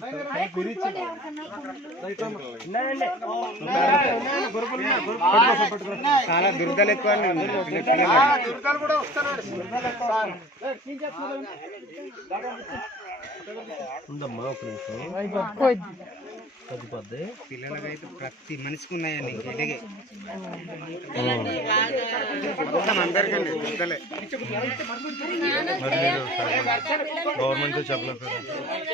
చాలా దుర్గాలు ఎక్కువ ఉందమ్మా ఒక నిమిషం అయితే ప్రతి మనిషికి ఉన్నాయండి ఇదిగే మొత్తం అందరికండి గవర్నమెంట్ చెప్పలేదు